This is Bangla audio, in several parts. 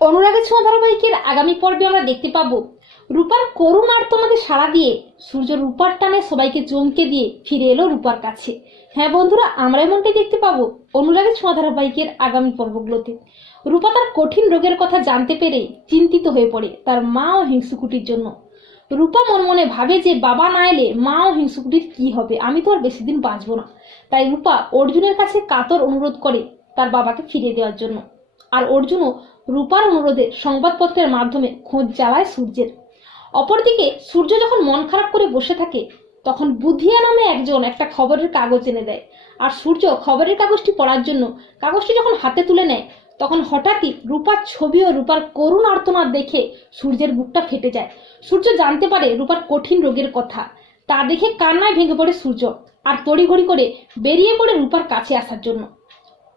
অনুরাগের ছোঁয়া ধারাবাহিকের আগামী পর্বে আমরা দেখতে পাবো। রূপার করুণ আর তোমাদের সাড়া দিয়ে সূর্য রূপার টানে সবাইকে চমকে দিয়ে ফিরে এলো রূপার কাছে। হ্যাঁ বন্ধুরা, আমরা এমনটাই দেখতে পাবো অনুরাগের ছোঁয়া ধারাবাহিকের আগামী পর্বগুলোতে। রূপা তার কঠিন রোগের কথা জানতে পেরে চিন্তিত হয়ে পড়ে তার মা ও হিংসুকুটির জন্য। রূপা মন মনে ভাবে যে বাবা না এলে মা ও হিংসুকুটির কি হবে? আমি তো আর বেশি দিন বাঁচবো না। তাই রূপা অর্জুনের কাছে কাতর অনুরোধ করে তার বাবাকে ফিরিয়ে দেওয়ার জন্য। আর অর্জুনও রূপার অনুরোধে সংবাদপত্রের মাধ্যমে খোঁজ জ্বালায় সূর্যের। অপরদিকে সূর্য যখন মন খারাপ করে বসে থাকে, তখন বুধিয়া নামে একজন একটা খবরের কাগজ এনে দেয়। আর সূর্য খবরের কাগজটি পড়ার জন্য কাগজটি যখন হাতে তুলে নেয়, তখন হঠাৎই রূপার ছবি ও রূপার করুণ আর্তনাদ দেখে সূর্যের বুকটা ফেটে যায়। সূর্য জানতে পারে রূপার কঠিন রোগের কথা। তা দেখে কান্নায় ভেঙে পড়ে সূর্য, আর তড়িঘড়ি করে বেরিয়ে পড়ে রূপার কাছে আসার জন্য।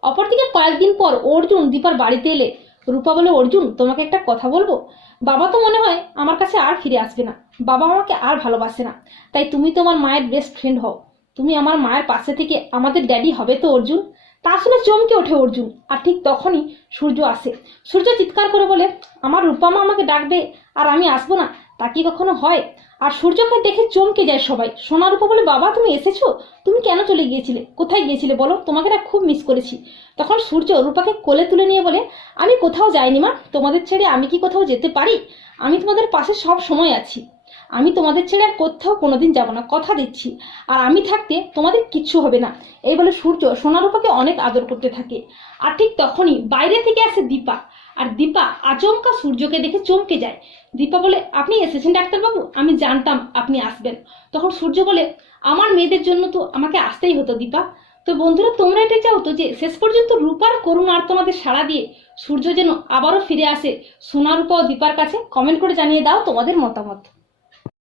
অপরদিকে কয়েকদিন পর অর্জুন দীপার বাড়িতে এলে। রূপা বলে, অর্জুন, তোমাকে একটা কথা বলব? বাবা তো মনে হয় আমার কাছে আর ফিরে আসবে না। বাবা আমাকে আর ভালোবাসে না। তাই তুমি তোমার মায়ের বেস্ট ফ্রেন্ড হও। তুমি আমার মায়ের পাশে থেকে আমাদের ড্যাডি হবে তো, অর্জুন? তা শুনে চমকে ওঠে অর্জুন। আর ঠিক তখনই সূর্য আসে। সূর্য চিৎকার করে বলে, আমার রূপা মা আমাকে ডাকবে আর আমি আসব না। তা কি কখনো হয়? আর সূর্যকে দেখে চমকে যায় সবাই। সোনারূপা বলে, বাবা, তুমি এসেছ? তুমি কেন চলে গিয়েছিলে? কোথায় গিয়েছিলে বলো? তোমাকে না খুব মিস করেছি। তখন সূর্য রূপাকে কোলে তুলে নিয়ে বলে, আমি কোথাও যাইনি মা। তোমাদের ছেড়ে আমি কি কোথাও যেতে পারি? আমি তোমাদের পাশে সব সময় আছি। আমি তোমাদের ছেড়ে আর কোথাও কোনোদিন যাব না, কথা দিচ্ছি। আর আমি থাকতে তোমাদের কিচ্ছু হবে না। এই বলে সূর্য সোনারূপাকে অনেক আদর করতে থাকে। আর ঠিক তখনই বাইরে থেকে আসে দীপা। আর দীপা আচমকা সূর্যকে দেখে চমকে যায়। দীপা বলে, আপনি এসেছেন ডাক্তারবাবু? আমি জানতাম আপনি আসবেন। তখন সূর্য বলে, আমার মেয়েদের জন্য তো আমাকে আসতেই হতো দীপা। তো বন্ধুরা, তোমরা এটা চাও তো যে শেষ পর্যন্ত রূপার করুণ আর তোমাদের সাড়া দিয়ে সূর্য যেন আবারও ফিরে আসে। সোনা রূপা ও দীপার কাছে কমেন্ট করে জানিয়ে দাও তোমাদের মতামত।